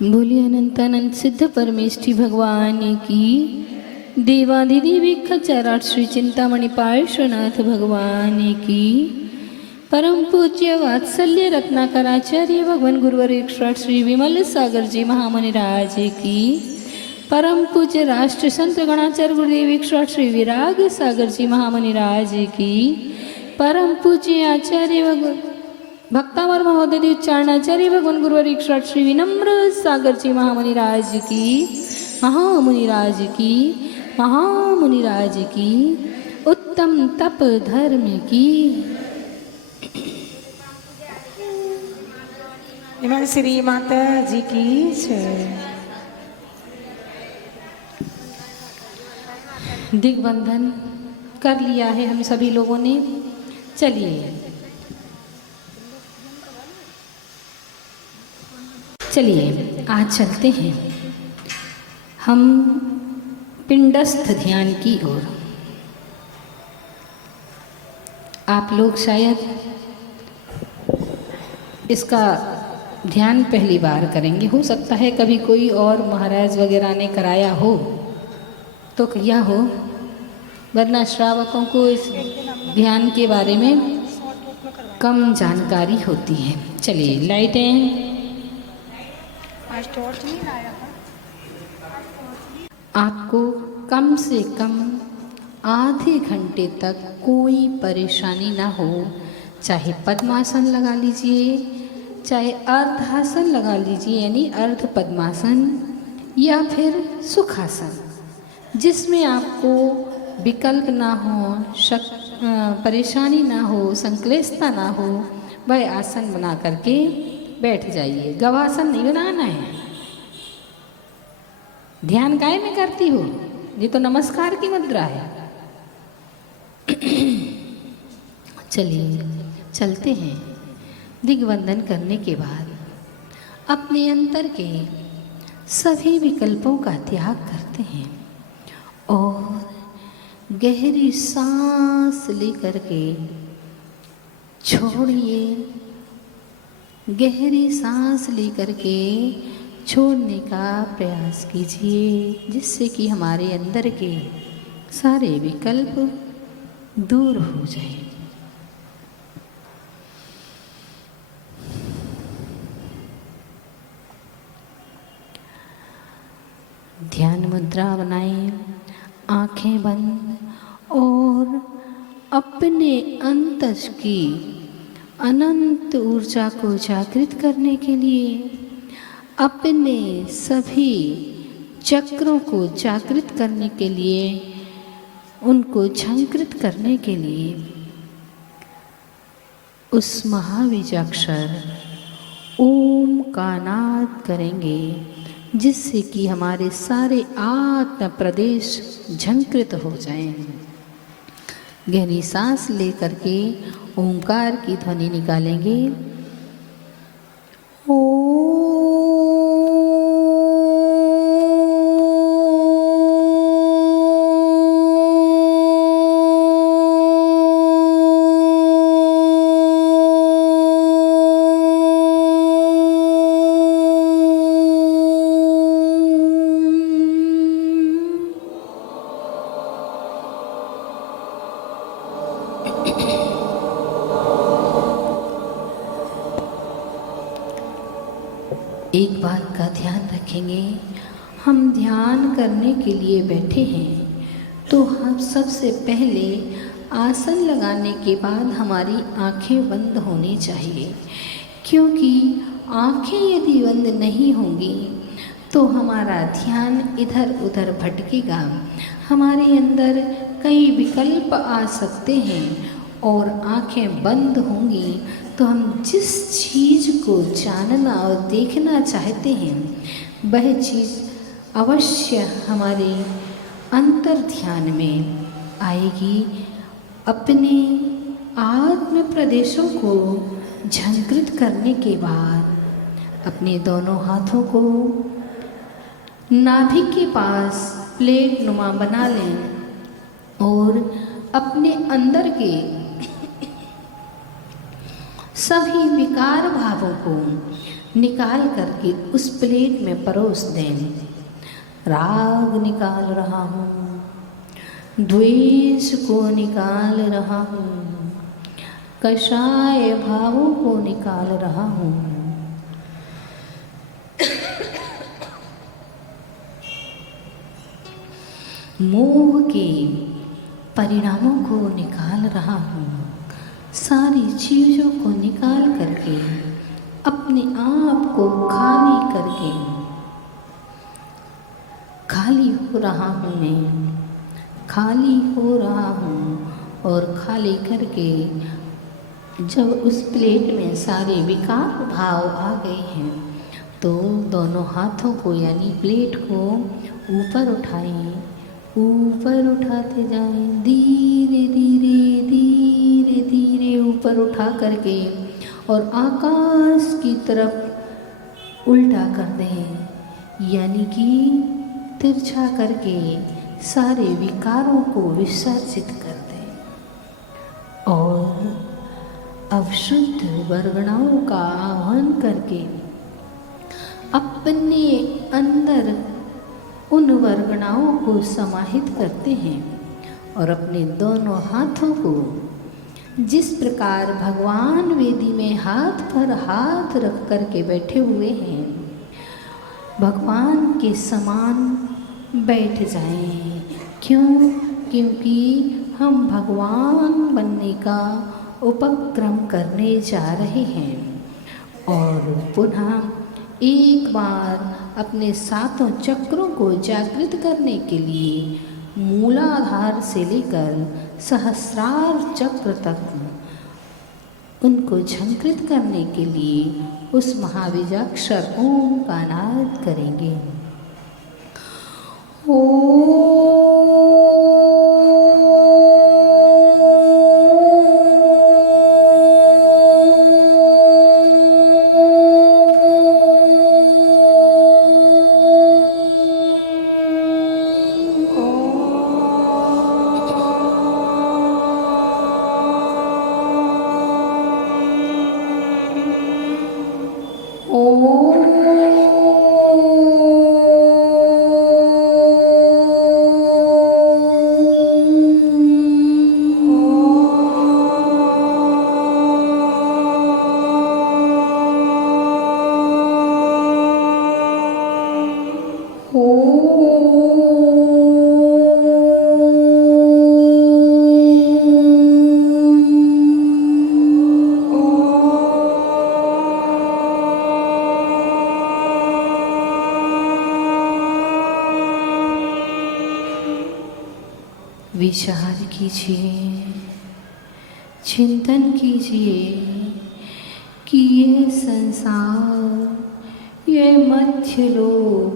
बोलिए अनंतानंद सिद्ध परमेष्ठी भगवान की। देवाधिदेवी खच्चराट श्री चिंतामणि पार्श्वनाथ भगवान की। परम पूज्य वात्सल्य रत्नाकराचार्य भगवान गुरुवर एकश्राट श्री विमल सागर जी महामुनि राज की। परम पूज्य राष्ट्र संत गणाचार्य गुरुदेव एकश्राट श्री विराग सागर जी महामुनि राज की। परम पूज्य आचार्य भगवान भक्तावर महोदय उच्चारणाचार्य भगवान गुरुवर एकश्राट श्री विनम्र सागर जी महामुनि राज की। महामुनि राज की, महामुनि राज की, उत्तम तप धर्म की। निमन श्री माता जी की जय। दिग्बंधन कर लिया है हम सभी लोगों ने। चलिए आज चलते हैं हम पिंडस्थ ध्यान की ओर। आप लोग शायद इसका ध्यान पहली बार करेंगे। हो सकता है कभी कोई और महाराज वगैरह ने कराया हो तो किया हो, वरना श्रावकों को इस ध्यान के बारे में कम जानकारी होती है। चलिए लाइटें। आपको कम से कम आधे घंटे तक कोई परेशानी ना हो। चाहे पद्मासन लगा लीजिए, चाहे अर्धासन लगा लीजिए यानी अर्ध पद्मासन, या फिर सुखासन, जिसमें आपको विकल्प ना हो, परेशानी ना हो, संक्लेशता ना हो, वह आसन बना करके बैठ जाइए। गवासन नहीं बनाना है। ध्यान काय में करती हो? ये तो नमस्कार की मुद्रा है। चलिए चलते हैं। दिग्बंधन करने के बाद अपने अंतर के सभी विकल्पों का त्याग करते हैं और गहरी सांस लेकर के छोड़िए। गहरी सांस लेकर के छोड़ने का प्रयास कीजिए, जिससे कि हमारे अंदर के सारे विकल्प दूर हो जाएं। ध्यान मुद्रा बनाएं, आंखें बंद, और अपने अंतस की अनंत ऊर्जा को जागृत करने के लिए, अपने सभी चक्रों को जागृत करने के लिए, उनको झंकृत करने के लिए उस महाबीजाक्षर ओम का नाद करेंगे, जिससे कि हमारे सारे आत्म प्रदेश झंकृत हो जाएं। गहरी सांस लेकर के ओंकार की ध्वनि निकालेंगे। एक बात का ध्यान रखेंगे, हम ध्यान करने के लिए बैठे हैं तो हम सबसे पहले आसन लगाने के बाद हमारी आंखें बंद होनी चाहिए, क्योंकि आंखें यदि बंद नहीं होंगी तो हमारा ध्यान इधर उधर भटकेगा। हमारे अंदर कई विकल्प आ सकते हैं और आंखें बंद होंगी तो हम जिस चीज़ को जानना और देखना चाहते हैं वह चीज़ अवश्य हमारे अंतर ध्यान में आएगी। अपने आत्म प्रदेशों को झंकृत करने के बाद अपने दोनों हाथों को नाभि के पास प्लेट नुमा बना लें और अपने अंदर के सभी विकार भावों को निकाल करके उस प्लेट में परोस दें। राग निकाल रहा हूँ, द्वेष को निकाल रहा हूँ, कषाय भावों को निकाल रहा हूँ। मोह के परिणामों को निकाल रहा हूँ। सारी चीज़ों को निकाल करके अपने आप को खाली करके खाली हो रहा हूँ, मैं खाली हो रहा हूँ। और खाली करके जब उस प्लेट में सारे विकार भाव आ गए हैं तो दोनों हाथों को यानी प्लेट को ऊपर उठाएं, ऊपर उठाते जाएं, धीरे धीरे धीरे धीरे ऊपर उठा करके और आकाश की तरफ उल्टा कर दें, यानी कि तिरछा करके सारे विकारों को विसर्जित कर दें। और अब शुद्ध वर्गणाओं का आह्वान करके अपने अंदर उन वर्गणाओं को समाहित करते हैं और अपने दोनों हाथों को जिस प्रकार भगवान वेदी में हाथ पर हाथ रख कर के बैठे हुए हैं, भगवान के समान बैठ जाएं। क्यों? क्योंकि हम भगवान बनने का उपक्रम करने जा रहे हैं। और पुनः एक बार अपने सातों चक्रों को जागृत करने के लिए मूलाधार से लेकर सहस्रार चक्र तक उनको झंकृत करने के लिए उस महाबीजाक्षर ओम का नाद करेंगे। विचार कीजिए, चिंतन कीजिए कि ये संसार, ये मध्य लोक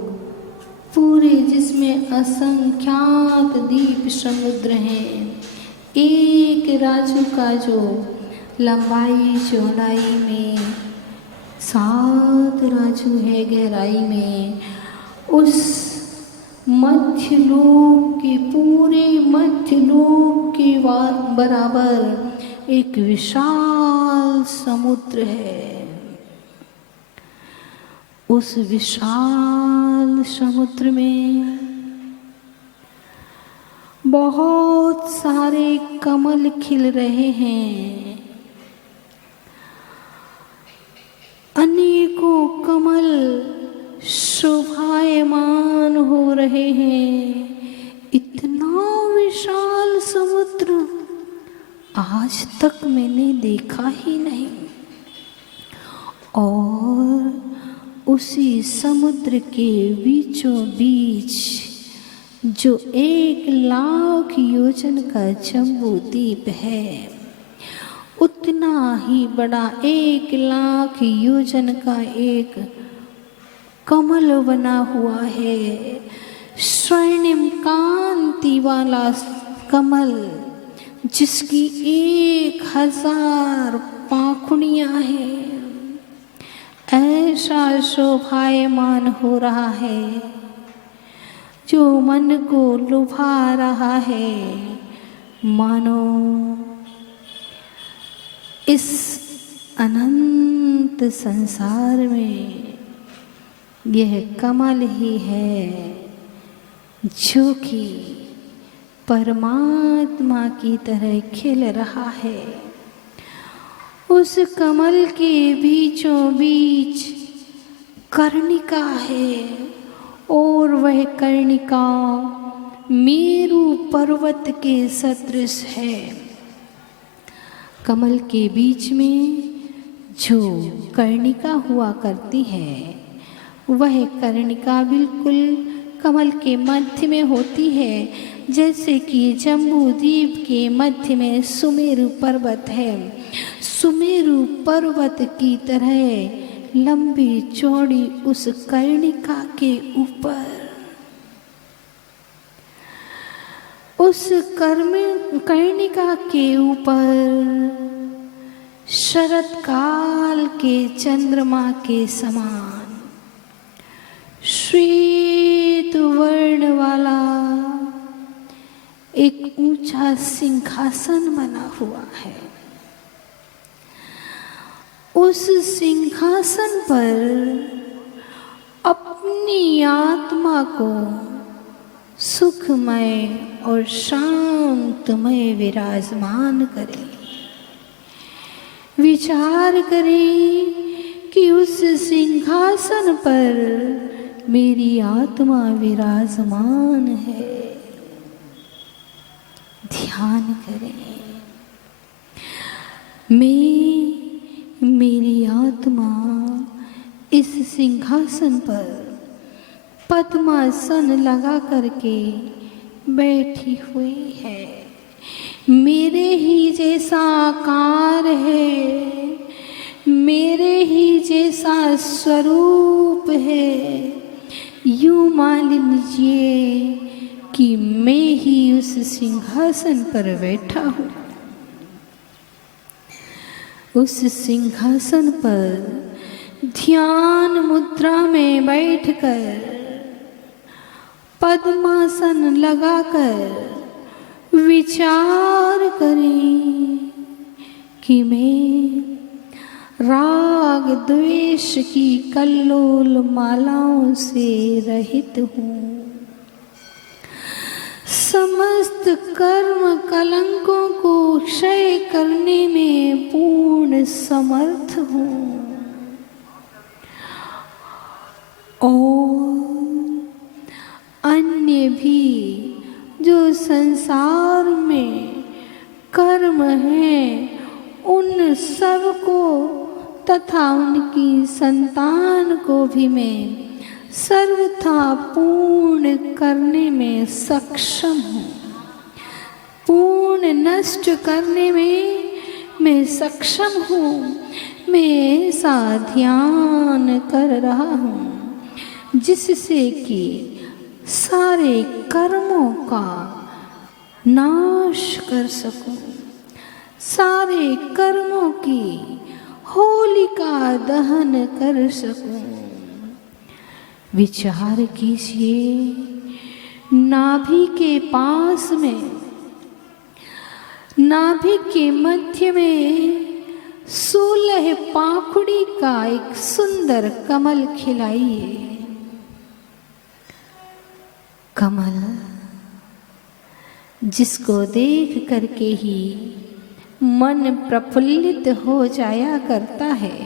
पूरे जिसमें असंख्यात दीप समुद्र हैं, एक राजू का जो लंबाई चौड़ाई में 7 राजू है गहराई में, उस मध्य लोक के पूरे मध्य लोक के बराबर एक विशाल समुद्र है। उस विशाल समुद्र में बहुत सारे कमल खिल रहे हैं। अनेकों कमल शोभायमान हो रहे हैं। इतना विशाल समुद्र आज तक मैंने देखा ही नहीं। और उसी समुद्र के बीचों बीच जो 1,00,000 योजन का जम्बू द्वीप है, उतना ही बड़ा 1,00,000 योजन का एक कमल बना हुआ है। स्वर्णिम कांति वाला कमल जिसकी 1,000 पाखुड़ियाँ हैं, ऐसा शोभायमान हो रहा है जो मन को लुभा रहा है। मानो इस अनंत संसार में यह कमल ही है जो कि परमात्मा की तरह खिल रहा है। उस कमल के बीचों बीच कर्णिका है और वह कर्णिका मेरु पर्वत के सदृश है। कमल के बीच में जो कर्णिका हुआ करती है वह कर्णिका बिल्कुल कमल के मध्य में होती है, जैसे कि जम्बू द्वीप के मध्य में सुमेरु पर्वत है। सुमेरु पर्वत की तरह लंबी चौड़ी उस कर्णिका के ऊपर, उस कर्णिका के ऊपर शरत काल के चंद्रमा के समान श्वेत वर्ण वाला एक ऊंचा सिंहासन बना हुआ है। उस सिंहासन पर अपनी आत्मा को सुखमय और शांतमय विराजमान करें। विचार करें कि उस सिंहासन पर मेरी आत्मा विराजमान है। ध्यान करें, मेरी आत्मा इस सिंहासन पर पद्मासन लगा करके बैठी हुई है। मेरे ही जैसा आकार है, मेरे ही जैसा स्वरूप है। यूं मान लीजिए कि मैं ही उस सिंहासन पर बैठा हूँ। उस सिंहासन पर ध्यान मुद्रा में बैठकर पद्मासन लगाकर विचार करें कि मैं राग द्वेष की कल्लोल मालाओं से रहित हूँ। समस्त कर्म कलंकों को क्षय करने में पूर्ण समर्थ हूँ और अन्य भी जो संसार में कर्म हैं उन सब को तथा उनकी संतान को भी मैं सर्वथा पूर्ण करने में सक्षम हूँ। पूर्ण नष्ट करने में मैं सक्षम हूँ। मैं ऐसा ध्यान कर रहा हूँ जिससे कि सारे कर्मों का नाश कर सकूं, सारे कर्मों की होलिका दहन कर सकूं। विचार कीजिए, नाभि के पास में, नाभि के मध्य में 16 पाखुड़ी का एक सुंदर कमल खिलाइए। कमल जिसको देख करके ही मन प्रफुल्लित हो जाया करता है,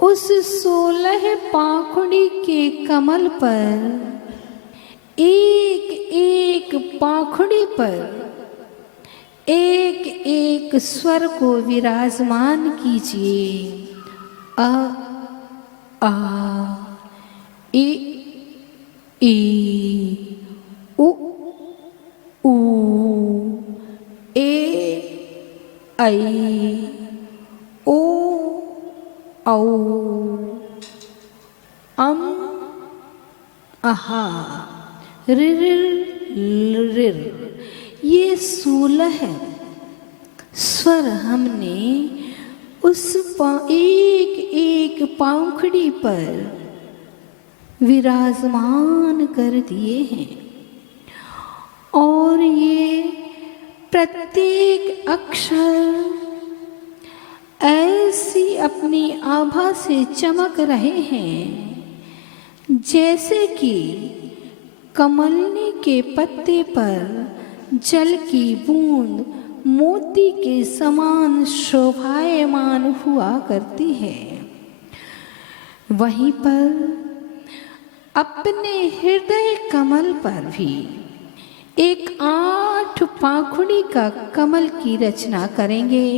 उस 16 पाखुड़ी के कमल पर एक एक पाखुड़ी पर एक एक स्वर को विराजमान कीजिए। अ आ इ ई उ ऊ ए ऐ ओ औ अम आहा ऋर ऋर। ये 16 स्वर हमने उस एक एक पाखुड़ी पर विराजमान कर दिए हैं और ये प्रत्येक अक्षर ऐसी ऐसी अपनी आभा से चमक रहे हैं जैसे कि कमलनी के पत्ते पर जल की बूंद मोती के समान शोभायमान हुआ करती है। वहीं पर अपने हृदय कमल पर भी एक 8 पाखुड़ी का कमल की रचना करेंगे।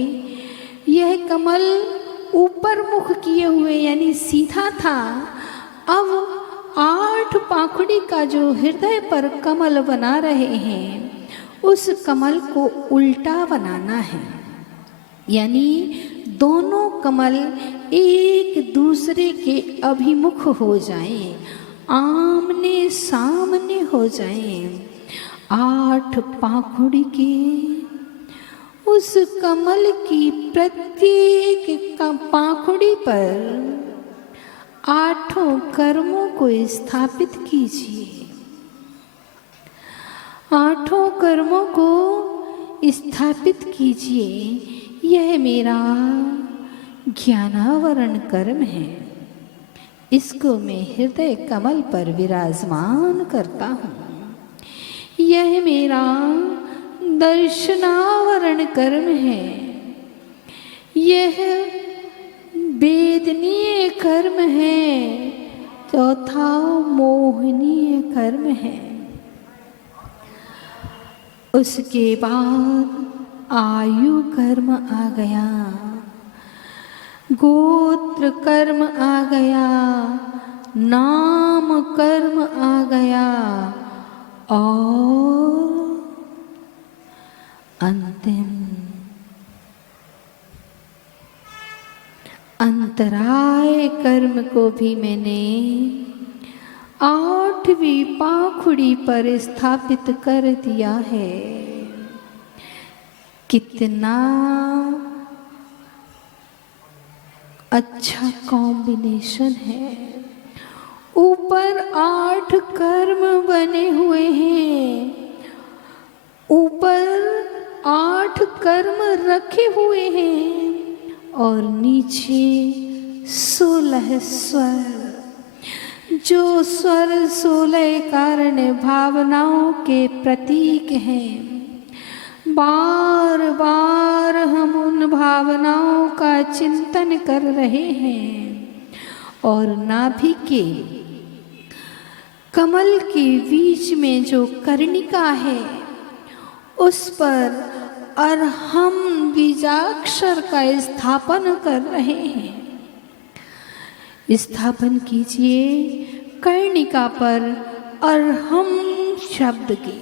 यह कमल ऊपर मुख किए हुए यानी सीधा था, अब 8 पाखुड़ी का जो हृदय पर कमल बना रहे हैं उस कमल को उल्टा बनाना है, यानी दोनों कमल एक दूसरे के अभिमुख हो जाएं, आमने सामने हो जाएं। 8 पाखुड़ी के उस कमल की प्रत्येक पाखुड़ी पर 8 कर्मों को स्थापित कीजिए। 8 कर्मों को स्थापित कीजिए। यह मेरा ज्ञानावरण कर्म है, इसको मैं हृदय कमल पर विराजमान करता हूँ। यह मेरा दर्शनावरण कर्म है, यह वेदनीय कर्म है, चौथा मोहनीय कर्म है। उसके बाद आयु कर्म आ गया, गोत्र कर्म आ गया, नाम कर्म आ गया और अंतिम अंतराय कर्म को भी मैंने 8वीं पाखुड़ी पर स्थापित कर दिया है। कितना अच्छा कॉम्बिनेशन है। ऊपर 8 कर्म बने हुए हैं, ऊपर 8 कर्म रखे हुए हैं और नीचे 16 स्वर, जो स्वर 16 कारण भावनाओं के प्रतीक हैं। बार बार हम उन भावनाओं का चिंतन कर रहे हैं और नाभि के कमल के बीच में जो कर्णिका है उस पर अरहम बीजाक्षर का स्थापन कर रहे हैं। स्थापन कीजिए कर्णिका पर अरहम शब्द के,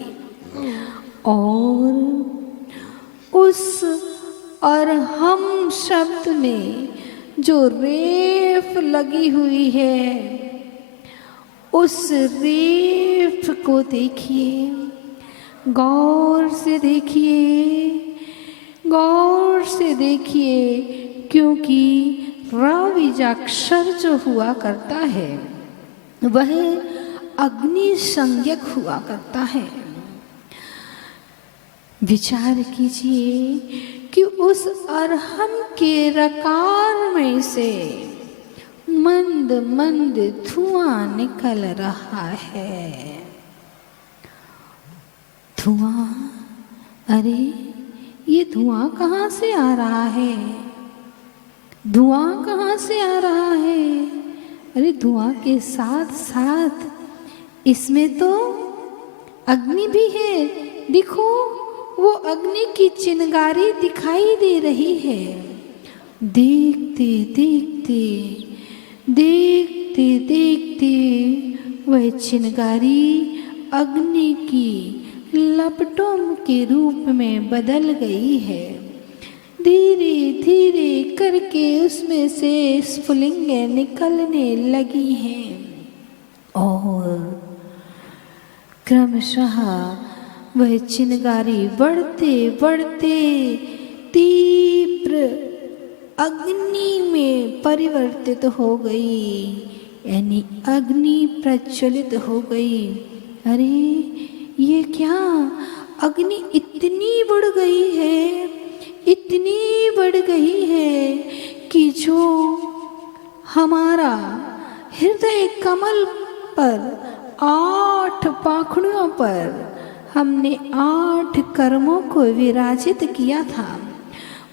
और उस अरहम शब्द में जो रेफ लगी हुई है उस रेफ को देखिए, गौर से देखिए, गौर से देखिए, क्योंकि बीजाक्षर जो हुआ करता है वह अग्नि संज्ञक हुआ करता है। विचार कीजिए कि उस अरहम के रकार में से मंद मंद धुआं निकल रहा है। धुआं, अरे ये धुआं कहाँ से आ रहा है? धुआं कहाँ से आ रहा है? अरे धुआं के साथ साथ इसमें तो अग्नि भी है। देखो वो अग्नि की चिंगारी दिखाई दे रही है। देखते देखते देखते देखते वह चिंगारी अग्नि की लपटों के रूप में बदल गई है। धीरे धीरे करके उसमें से स्फुलिंगें निकलने लगी हैं और क्रमशः वह चिंगारी बढ़ते बढ़ते तीव्र अग्नि में परिवर्तित हो गई, यानी अग्नि प्रज्वलित हो गई। अरे ये क्या, अग्नि इतनी बढ़ गई है, इतनी बढ़ गई है कि जो कमल पर 8 पाखुड़ियों पर हमने 8 कर्मों को विराजित किया था,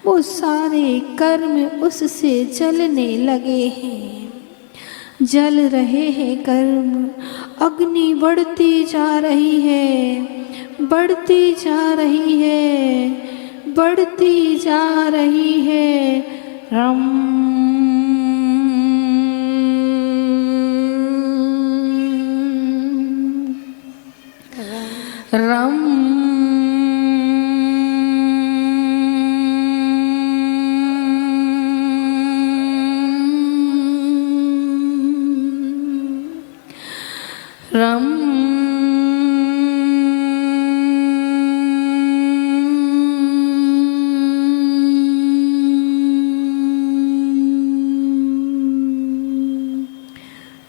वो सारे कर्म उससे जलने लगे हैं। जल रहे हैं कर्म, अग्नि बढ़ती जा रही है, बढ़ती जा रही है, बढ़ती जा रही है। रम रम रम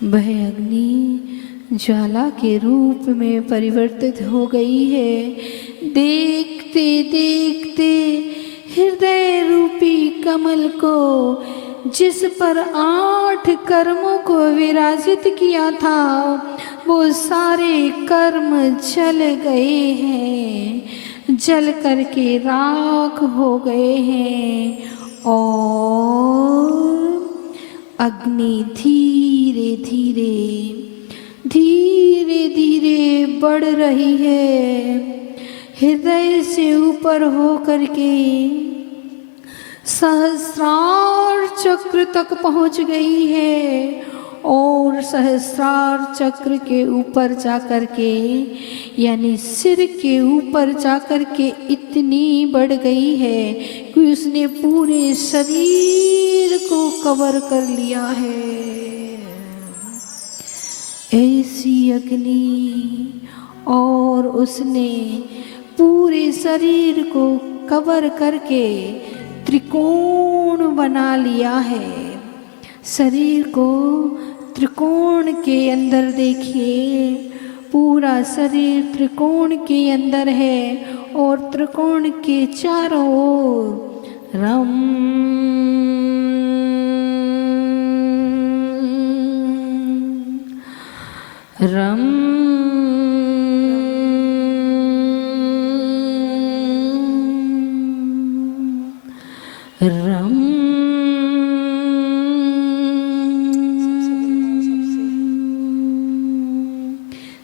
वह अग्नि ज्वाला के रूप में परिवर्तित हो गई है। देखते देखते हृदय रूपी कमल को, जिस पर 8 कर्मों को विराजित किया था, वो सारे कर्म जल गए हैं, जल करके राख हो गए हैं। और अग्नि धीरे धीरे धीरे धीरे बढ़ रही है, हृदय से ऊपर हो करके सहस्रार चक्र तक पहुंच गई है। और सहस्रार चक्र के ऊपर जाकर के, यानी सिर के ऊपर जाकर के इतनी बढ़ गई है कि उसने पूरे शरीर को कवर कर लिया है। ऐसी अग्नि, और उसने पूरे शरीर को कवर करके त्रिकोण बना लिया है। शरीर को त्रिकोण के अंदर देखिए, पूरा शरीर त्रिकोण के अंदर है, और त्रिकोण के चारों ओर रम रम रम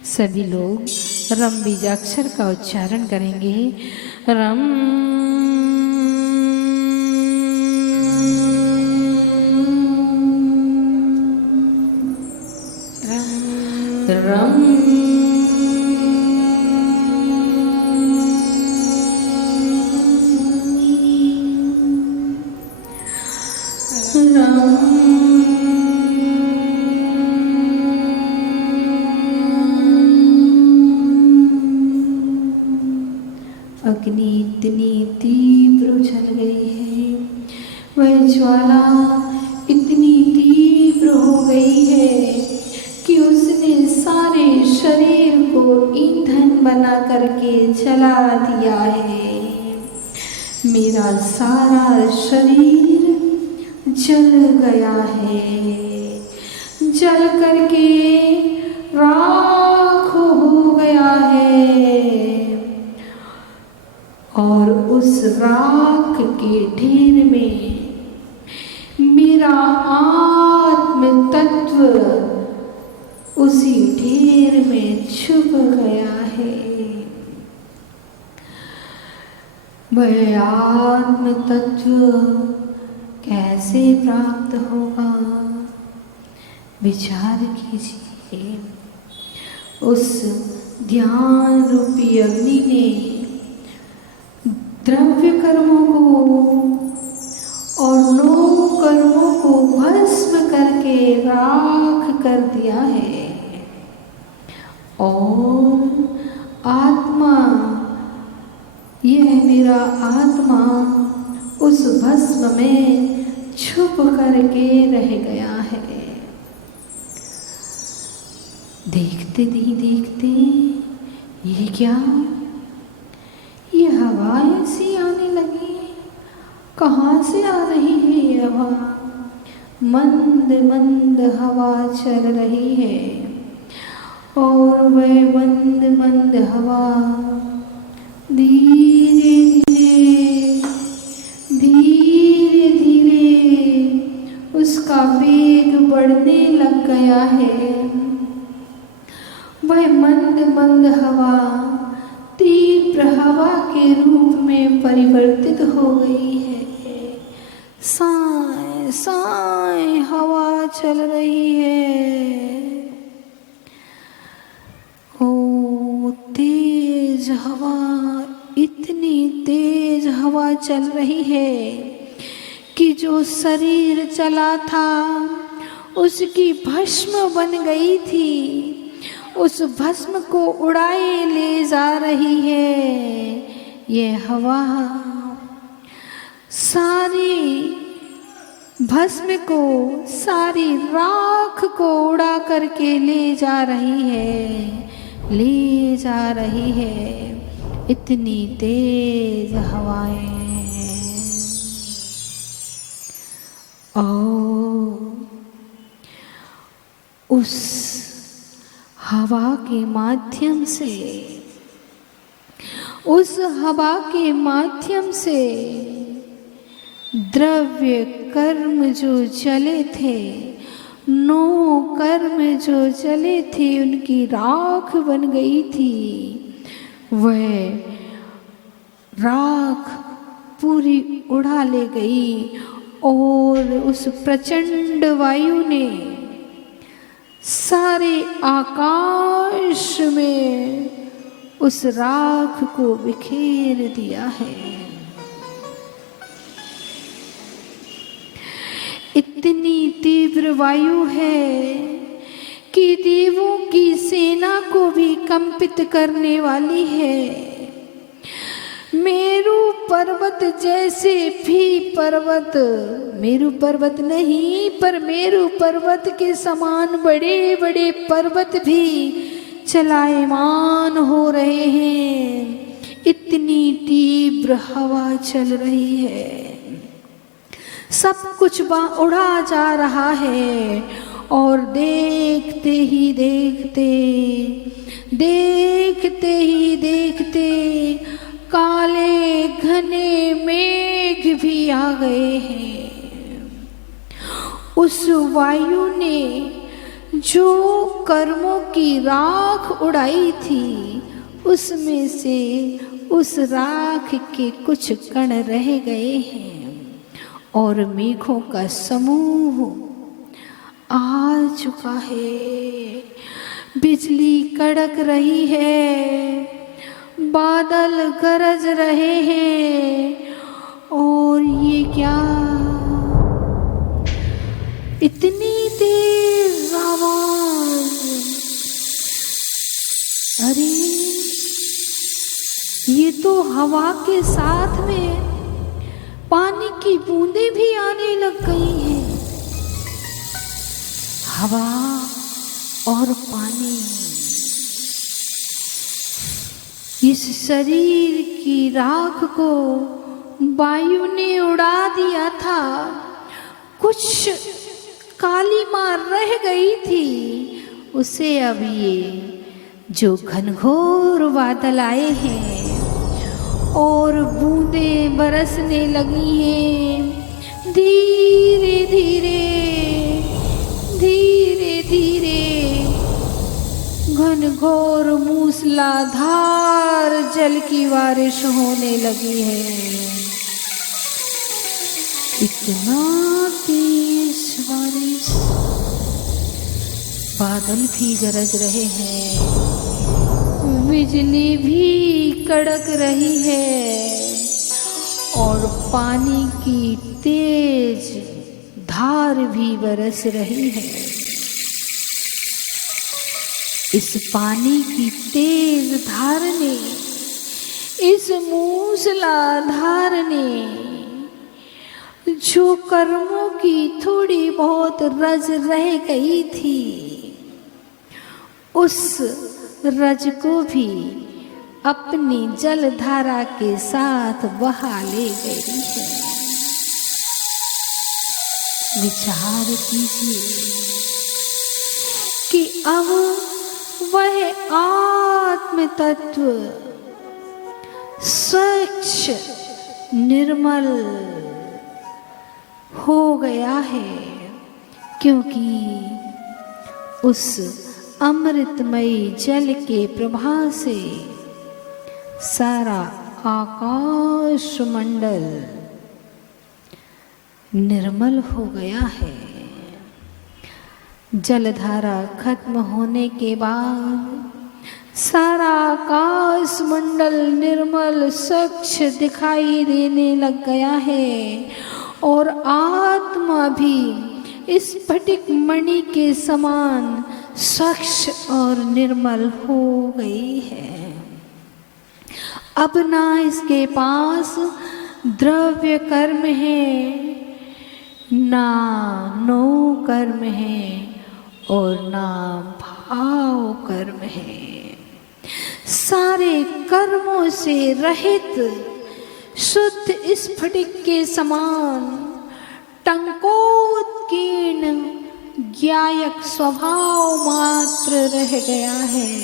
सभी लोग रम बीजाक्षर का उच्चारण करेंगे। रम रम अग्नि इतनी तीव्र जल गई है, वह ज्वाला इतनी तीव्र हो गई है कि उसने सारे शरीर को ईंधन बना करके जला दिया है। मेरा सारा शरीर जल गया है, जल करके राख हो गया है। और उस राख के ढेर में मेरा आत्म तत्व उसी ढेर में छुप गया है। वह आत्म तत्व कैसे प्राप्त होगा, विचार कीजिए। उस ध्यान रूपी अग्नि ने द्रव्य कर्मों को और 9 कर्मों को भस्म करके राख कर दिया है। और आत्मा, यह मेरा आत्मा उस भस्म में छुप करके रह गया है। देखते नहीं देखते ये क्या, ये हवा ऐसी आने लगी, कहाँ से आ रही है ये हवा? मंद मंद हवा चल रही है और वह मंद मंद हवा धीरे धीरे धीरे धीरे उसका वेग बढ़ने लग गया है। वह मंद मंद हवा तीव्र हवा के रूप में परिवर्तित हो गई है। साए साए हवा चल रही है। ओ तेज हवा, इतनी तेज हवा चल रही है कि जो शरीर चला था उसकी भस्म बन गई थी, उस भस्म को उड़ाए ले जा रही है। ये हवा सारी भस्म को, सारी राख को उड़ा करके ले जा रही है, ले जा रही है। इतनी तेज हवाएं। और उस हवा के माध्यम से, उस हवा के माध्यम से द्रव्य कर्म जो चले थे, 9 कर्म जो चले थे, उनकी राख बन गई थी। वह राख पूरी उड़ा ले गई और उस प्रचंड वायु ने सारे आकाश में उस राख को बिखेर दिया है। इतनी तीव्र वायु है कि देवों की सेना को भी कंपित करने वाली है। मेरू पर्वत जैसे भी पर्वत, मेरू पर्वत नहीं पर मेरू पर्वत के समान बड़े बड़े पर्वत भी चलायमान हो रहे हैं। इतनी तीव्र हवा चल रही है, सब कुछ उड़ा जा रहा है। और देखते ही देखते, देखते ही देखते काले घने मेघ भी आ गए हैं। उस वायु ने जो कर्मों की राख उड़ाई थी, उसमें से उस राख के कुछ कण रह गए हैं और मेघों का समूह आ चुका है। बिजली कड़क रही है, बादल गरज रहे हैं। और ये क्या, इतनी तेज आवाज! अरे ये तो हवा के साथ में पानी की बूंदें भी आने लग गई हैं। हवा और पानी, इस शरीर की राख को वायु ने उड़ा दिया था। कुछ काली मार रह गई थी, उसे अब ये जो घनघोर बादल आए हैं और बूंदें बरसने लगी हैं, धीरे धीरे धीरे धीरे घनघोर मूसलाधार जल की बारिश होने लगी है। इतना तेज बारिश, बादल भी गरज रहे हैं, बिजली भी कड़क रही है और पानी की तेज धार भी बरस रही है। इस पानी की तेज धार ने, इस मूसलाधार ने जो कर्मों की थोड़ी बहुत रज रह गई थी, उस रज को भी अपनी जलधारा के साथ बहा ले गई है। विचार कीजिए कि अब वह आत्म तत्व स्वच्छ निर्मल हो गया है, क्योंकि उस अमृतमयी जल के प्रभाव से सारा आकाश मंडल निर्मल हो गया है। जलधारा खत्म होने के बाद सारा आकाश मंडल निर्मल स्वच्छ दिखाई देने लग गया है और आत्मा भी स्फटिक मणि के समान स्वच्छ और निर्मल हो गई है। अब ना इसके पास द्रव्य कर्म है, ना नो कर्म है और ना भाव कर्म है। सारे कर्मों से रहित शुद्ध स्फटिक के समान टंकोत्कीर्ण ज्ञायक स्वभाव मात्र रह गया है।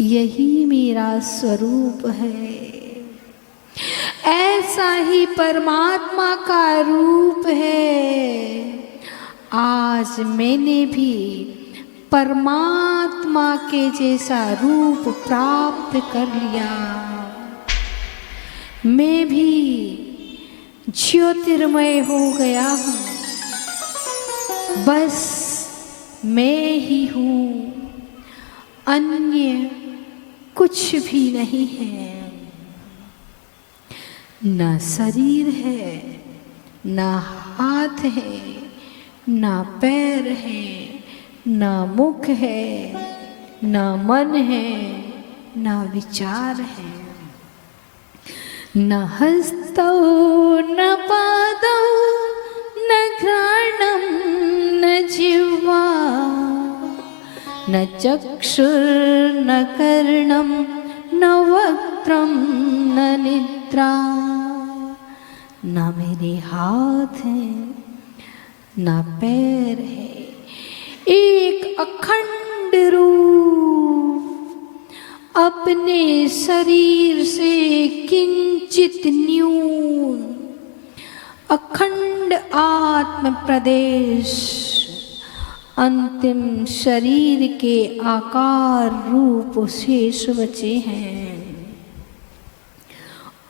यही मेरा स्वरूप है। ऐसा ही परमात्मा का रूप है। आज मैंने भी परमात्मा के जैसा रूप प्राप्त कर लिया। मैं भी ज्योतिर्मय हो गया हूँ। बस मैं ही हूँ, अन्य कुछ भी नहीं है। ना शरीर है, ना हाथ है, ना पैर है, ना मुख है, ना मन है, ना विचार है। न हस्तौ न पादौ न घ्राणं न जिह्वा न चक्षुर्न कर्णं न वक्त्रं न निद्रा। न मेरे हाथ है, न पैर है, एक अखंड रूप अपने शरीर से किंचित न्यून अखंड आत्म प्रदेश अंतिम शरीर के आकार रूप शेष बचे हैं।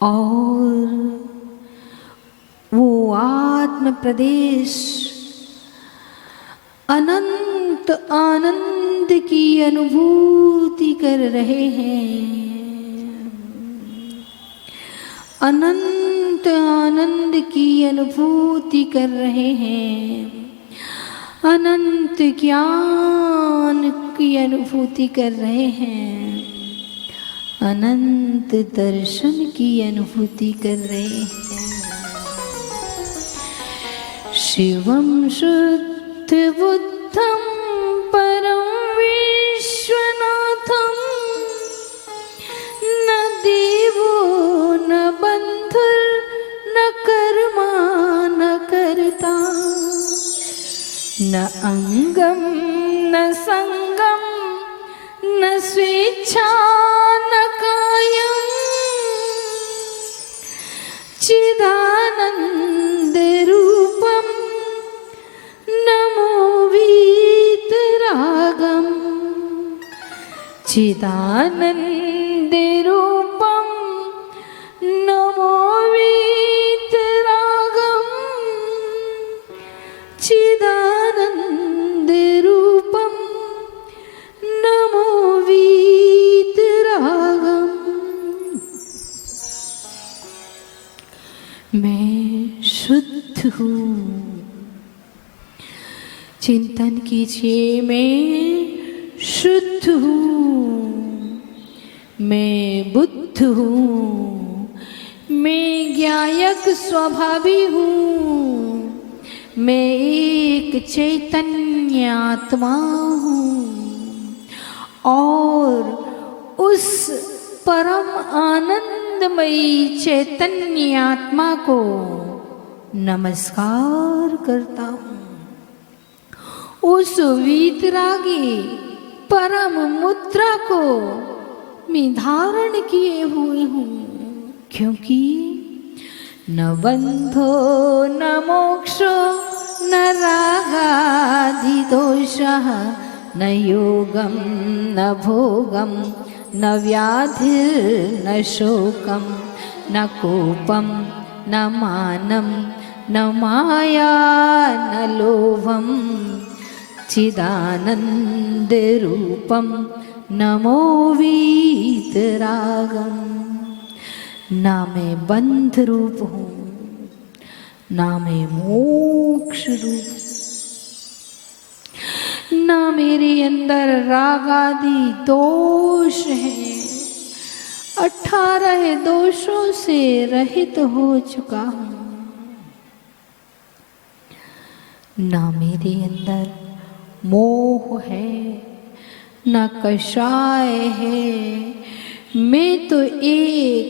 और वो आत्म प्रदेश अनंत आनंद की अनुभूति कर रहे हैं। अनंत आनंद की अनुभूति कर रहे हैं। अनंत ज्ञान की अनुभूति कर रहे हैं। अनंत दर्शन की अनुभूति कर रहे हैं। शिवम शुद्ध बुद्धं परम विश्वनाथं न देवो न बंधुर न कर्मा न कर्ता न अंगम न संगम न स्वेच्छा न कायम चिदानंद रूपम नमो वीतरागम चिदानंद रूपम नमो वीतरागम चिदानंद रूपम नमो वीतरागम। मैं शुद्ध हूँ। चिंतन कीजिए, मैं शुद्ध हूँ, मैं बुद्ध हूँ, मैं ज्ञायक स्वभावी हूँ, मैं एक चैतन्य आत्मा हूँ और उस परम आनंदमयी चैतन्य आत्मा को नमस्कार करता हूँ। उस वीतरागी परम मुद्रा को मैं धारण किए हुए हूँ, क्योंकि न बंधो न मोक्षो न रागाधिदोषः न योगं न भोगं न व्याधिर्न शोकं न कोपं न मानं न माया न लोभं चिदानन्दरूपं नमो वीतरागम। ना मैं बंध रूप हूँ, ना मैं मोक्ष रूप, ना मेरे अंदर राग आदि दोष हैं। 18 दोषों से रहित हो चुका हूँ। ना मेरे अंदर मोह है, न कषाय है। मैं तो एक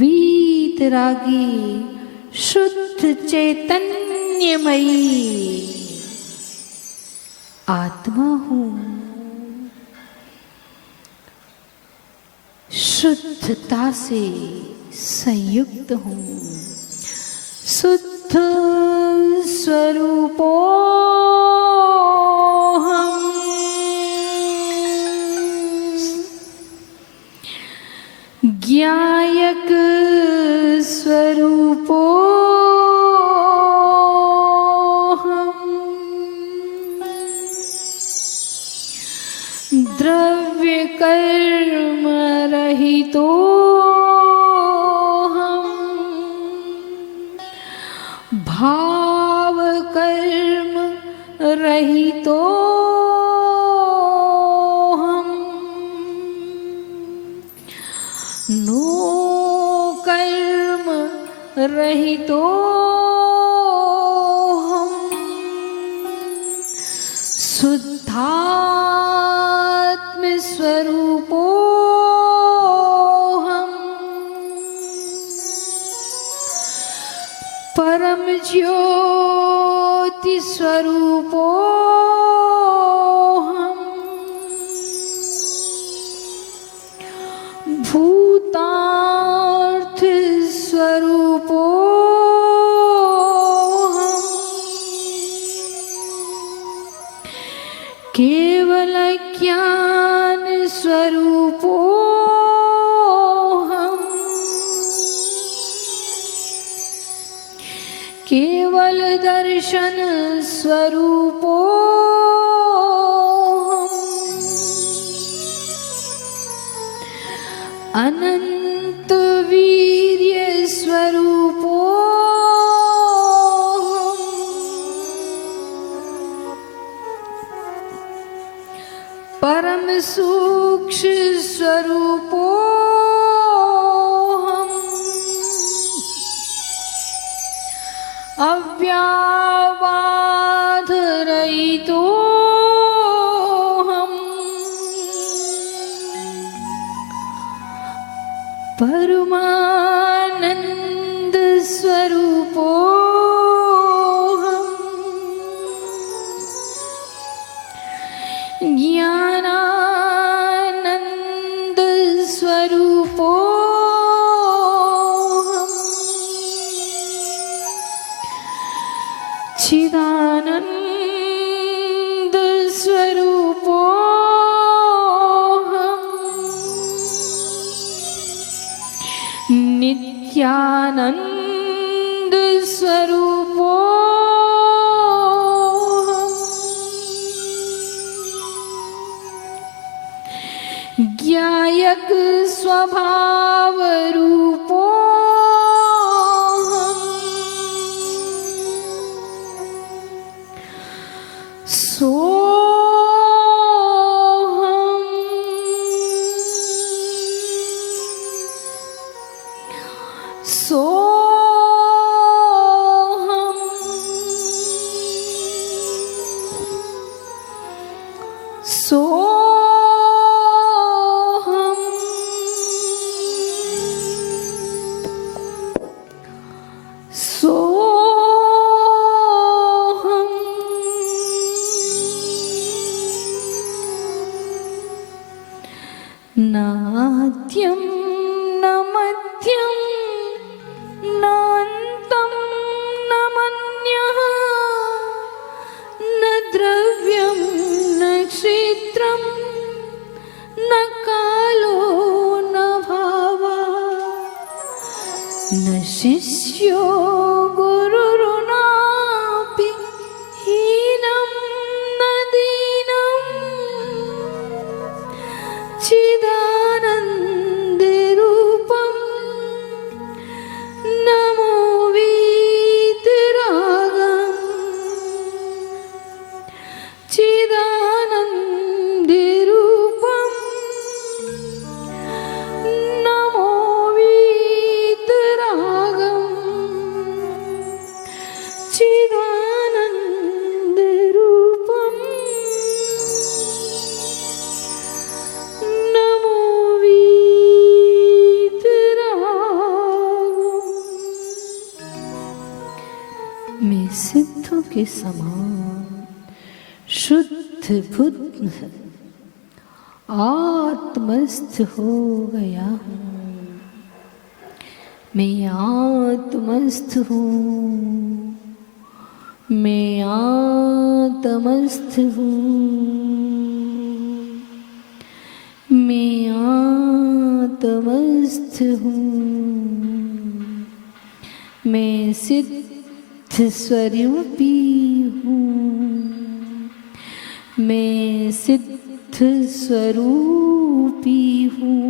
वीतरागी शुद्ध चैतन्यमयी आत्मा हूँ। शुद्धता से संयुक्त हूँ। शुद्ध स्वरूपो ज्ञायक स्वरूपो द्रव्य कर्म रहितो भाव कर्म रहितो नो कर्म रहितो हम शुद्धात्म स्वरूपो हम परम ज्योति स्वरूपो हम भूतार्थ स्वरूपो हम केवल ज्ञान स्वरूपो हम केवल दर्शन स्वरूपो अनंत वीर्य स्वरूपो परम सूक्ष्म स्वरूपो हम अव्यावाध रहितो हम परमानंद स्वरूपो हम ज्ञानानंद स्वरूपो हम चिदानंद स्वरूपो नित्यानंद स्वरूपो ज्ञायक स्वभाव रूपो सोहम शिष्यो गुरुरुनापि हीनं न दीनं चिदानन्दरूपं नमो वीतरागं चिदानन्दरूपं नमो वीतरागं चिदानन्दरूपं नमो वीतरागं। मैं सिद्धों के समान शुद्ध बुद्ध आत्मस्थ हो गया हूँ। मैं आत्मस्थ हूँ, मैं आत्मस्थ हूँ, मैं आत्मस्थ हूँ। मैं सिद्ध स्वरूपी हूँ, मैं सिद्ध स्वरूपी हूँ,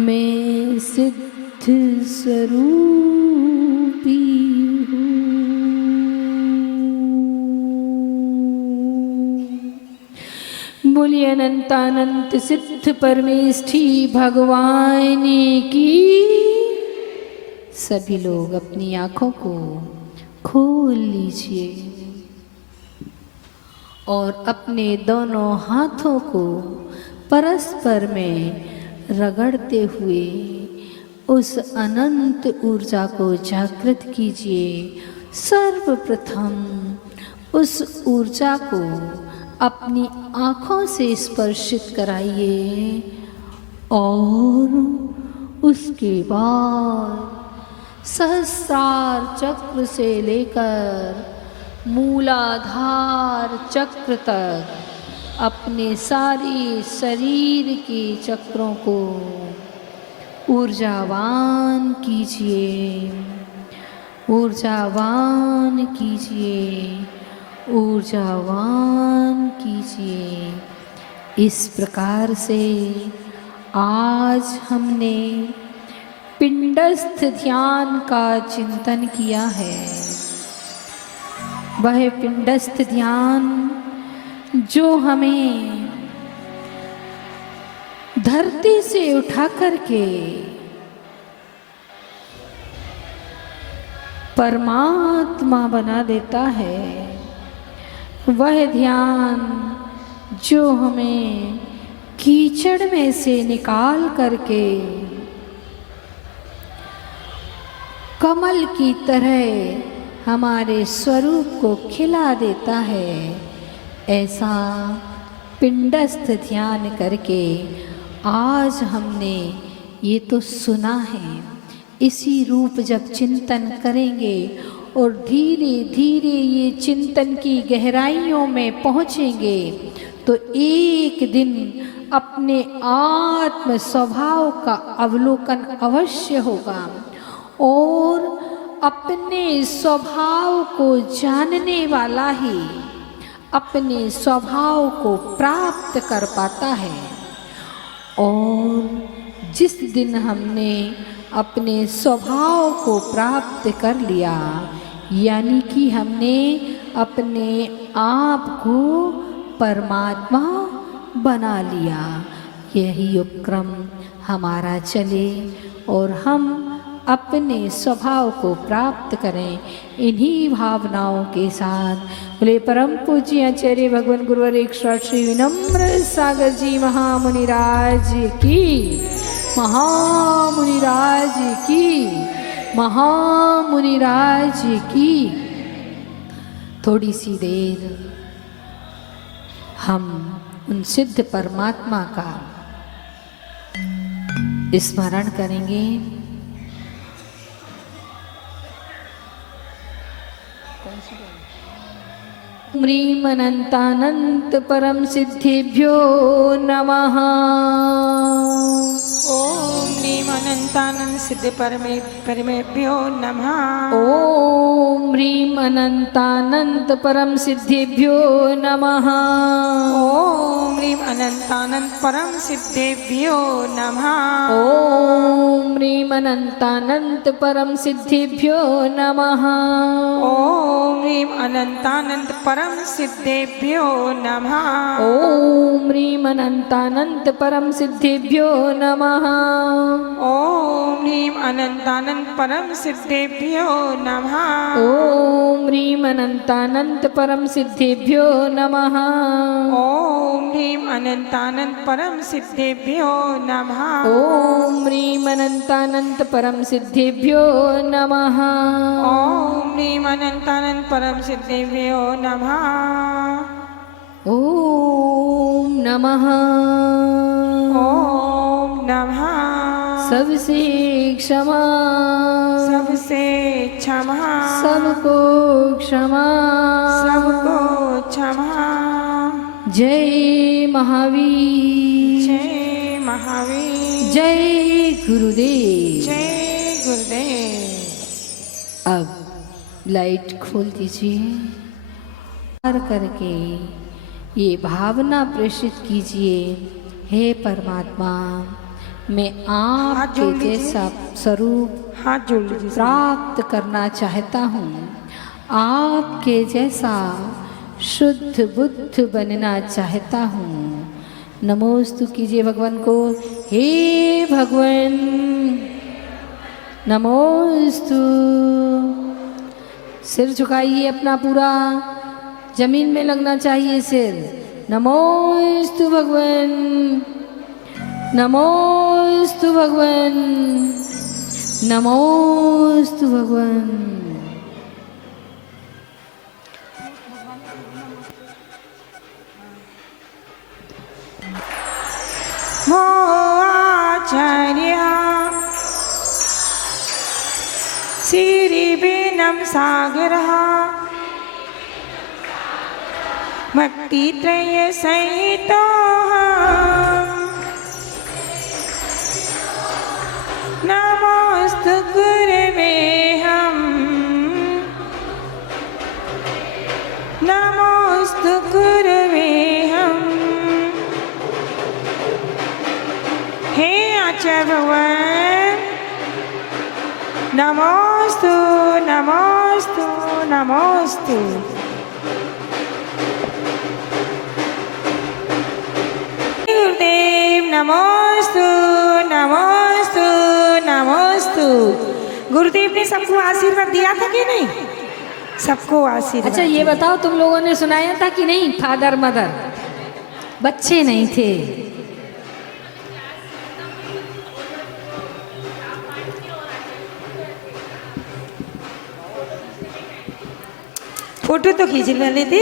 मैं सिद्ध स्वरूपी हूँ। बोलिए अनंतानंत सिद्ध परमेष्ठी भगवान की। सभी लोग अपनी आँखों को खोल लीजिए और अपने दोनों हाथों को परस्पर में रगड़ते हुए उस अनंत ऊर्जा को जागृत कीजिए। सर्वप्रथम उस ऊर्जा को अपनी आँखों से स्पर्शित कराइए और उसके बाद सहस्रार चक्र से लेकर मूलाधार चक्र तक अपने सारे शरीर के चक्रों को ऊर्जावान कीजिए, ऊर्जावान कीजिए, ऊर्जावान कीजिए। इस प्रकार से आज हमने पिंडस्थ ध्यान का चिंतन किया है। वह पिंडस्थ ध्यान जो हमें धरती से उठा करके परमात्मा बना देता है, वह ध्यान जो हमें कीचड़ में से निकाल करके कमल की तरह हमारे स्वरूप को खिला देता है, ऐसा पिंडस्थ ध्यान करके आज हमने ये तो सुना है। इसी रूप जब चिंतन करेंगे और धीरे धीरे ये चिंतन की गहराइयों में पहुँचेंगे तो एक दिन अपने आत्म स्वभाव का अवलोकन अवश्य होगा और अपने स्वभाव को जानने वाला ही अपने स्वभाव को प्राप्त कर पाता है। और जिस दिन हमने अपने स्वभाव को प्राप्त कर लिया, यानी कि हमने अपने आप को परमात्मा बना लिया, यही उपक्रम हमारा चले और हम अपने स्वभाव को प्राप्त करें। इन्हीं भावनाओं के साथ बोले परम पूज्य आचार्य भगवान गुरुवर एक श्री विनम्र सागर जी महामुनिराज की, महामुनिराज की, महामुनिराज की। थोड़ी सी देर हम उन सिद्ध परमात्मा का स्मरण करेंगे। ह्रीं अनंतानंत परम सिद्धिभ्यो नमः। ओम ह्रीं अनंतानंद सिद्धि परमेभ्यो नमः। ओम ह्रीं अनंतानंत परम सिद्धिभ्यो नमः। ओम ह्रीं अनंतानंद परम सिद्धेभ्यो नमः। ओम ह्रीं अनंतानंत परम सिद्धिभ्यो नमः। ओम ह्रीं अनंतानंद परम सिद्धेभ्यो नमः। ओम ह्रीं अनंतानंत परम सिद्धिभ्यो नमः। ओम ह्रीं अनंतानंद परम सिद्धेभ्यो नमः। ओम ह्रीं अनंतानंत परम सिद्धिभ्यो नमः। ओम ह्रीं अनंतानंद परम सिद्धेभ्यो नमः। ओम ह्रीं अनंतानंत परम सिद्धिभ्यो नमः। ओम ह्रीं अनंतानंद परम सिद्धेभ्यो नमः। ओम नमः। ओम नमः। सबसे क्षमा, सबसे क्षमा, सबको क्षमा, सबको क्षमा। जय महावीर, जय महावीर, जय गुरुदेव। जय गुरुदेव। अब लाइट खोल दीजिए और करके ये भावना प्रेषित कीजिए, हे परमात्मा, मैं आपके जैसा स्वरूप हाथ जोड़ लीजिए। प्राप्त करना चाहता हूँ। आपके जैसा शुद्ध बुद्ध बनना चाहता हूँ। नमोस्तु कीजिए भगवान को, हे भगवान नमोस्तु। सिर झुकाइए अपना पूरा, जमीन में लगना चाहिए सिर। नमोस्तु भगवान, नमोस्तु भगवान, नमोस्तु भगवान। मो आचार्य सिरिबीनं सागरः भक्तित्रय सहितो नमोस्तु गुरुवेहं, नमोस्तु गुरुवेहं। हे आचार्य भगवान, नमोस्तु नमोस्तु नमोस्तु। गुरुदेव नमोस्तु नमोस्तु नमोस्तु। गुरुदेव ने सबको आशीर्वाद दिया था कि नहीं? सबको आशीर्वाद। अच्छा ये बताओ, तुम लोगों ने सुनाया था कि नहीं? फादर मदर बच्चे नहीं थे। फोटो तो खींच लेती।